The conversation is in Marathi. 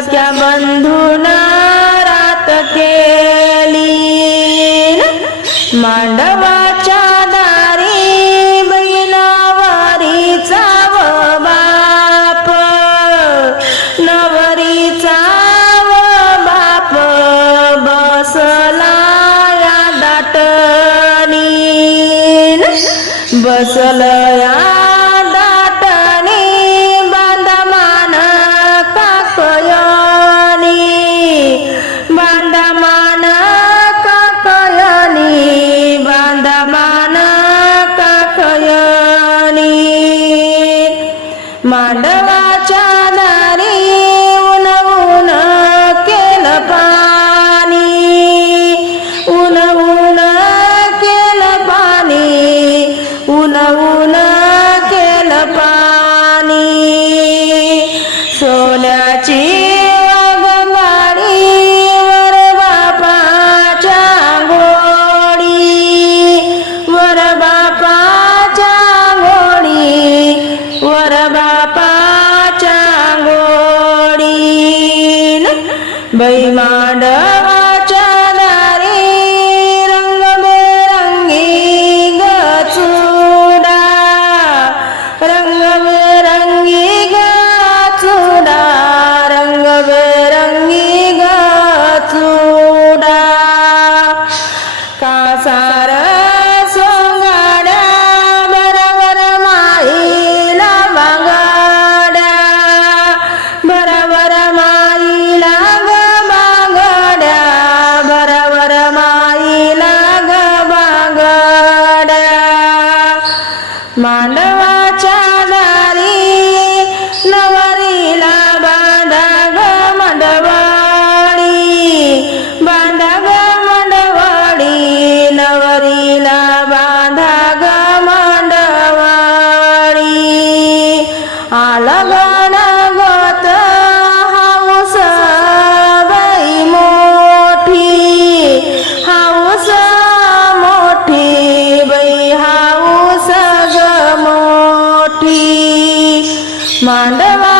सख्या बंधून रात केली. मांडवाच्या दारी बैलावरीचा व बाप. नवरीचा व बाप. बसला या दाटणी बसलया दाटणी மண்டல बाई मांडवाच्या दारी रंगबेरंगी गचुडा रंगबेरंगी गचुडा रंगबेरंगी गचुडा. कासार मांडवाच्या दारी नवरीला बांधा ग मंडवाडी. बांधा ग मंडवाडी नवरीला बांधा ग मंडवाडी. आलं மாண்டவா